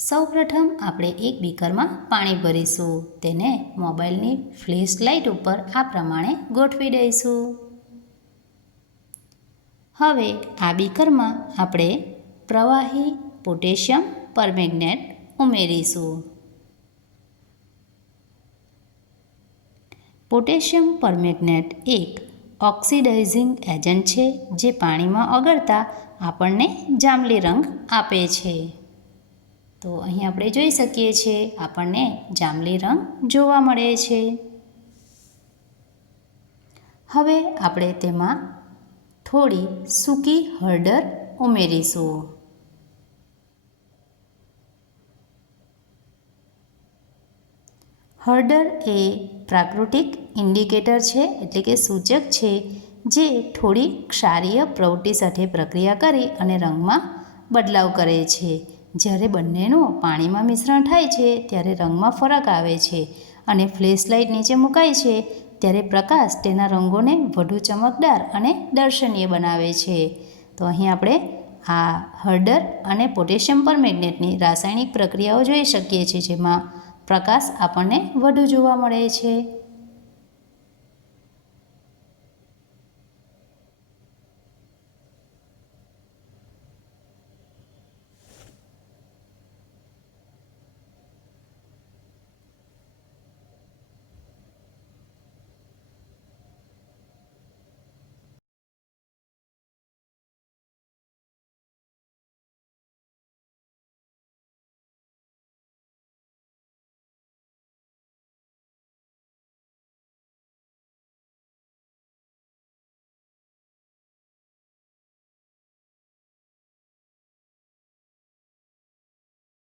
સૌપ્રથમ આપણે એક બીકરમાં પાણી ભરીશું. તેને મોબાઈલની ફ્લેશ લાઇટ ઉપર આ પ્રમાણે ગોઠવી દઈશું. હવે આ બીકરમાં આપણે પ્રવાહી પોટેશિયમ પરમેંગનેટ ઉમેરીશું. પોટેશિયમ પરમેંગનેટ એક ઓક્સિડાઇઝિંગ એજન્ટ છે, જે પાણીમાં ઓગળતા આપણને જાંબલી રંગ આપે છે. તો અહીં આપણે જોઈ શકીએ છીએ આપણને જાંબલી રંગ જોવા મળે છે. હવે આપણે તેમાં થોડી સૂકી હળદર ઉમેરીશું. હળદર એ પ્રાકૃતિક ઇન્ડિકેટર છે, એટલે કે સૂચક છે, જે થોડી ક્ષારીય પ્રવૃત્તિ સાથે પ્રક્રિયા કરી અને રંગમાં બદલાવ કરે છે. જ્યારે બંનેનું પાણીમાં મિશ્રણ થાય છે ત્યારે રંગમાં ફરક આવે છે અને ફ્લેશ લાઇટ નીચે મુકાય છે ત્યારે પ્રકાશ તેના રંગોને વધુ ચમકદાર અને દર્શનીય બનાવે છે. તો અહીં આપણે આ હળદર અને પોટેશિયમ પરમેંગનેટની રાસાયણિક પ્રક્રિયાઓ જોઈ શકીએ છીએ, જેમાં પ્રકાશ આપણને વધુ જોવા મળે છે.